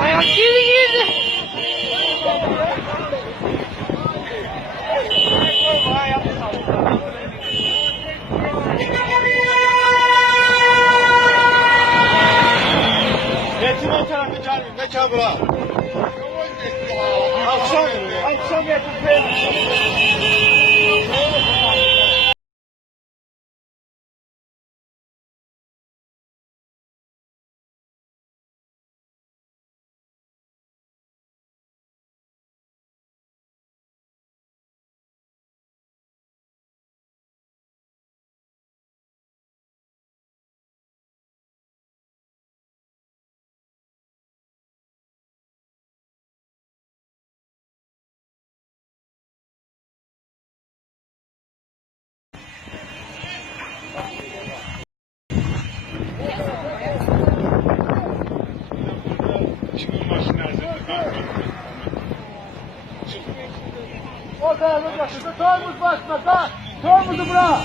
Ayak girdi. Getir o tarafı canım, ne çabuk. Akşam getir. Çıkın başına hazırlık. O tarafa başına, tormuz başına, tormuzu bırak.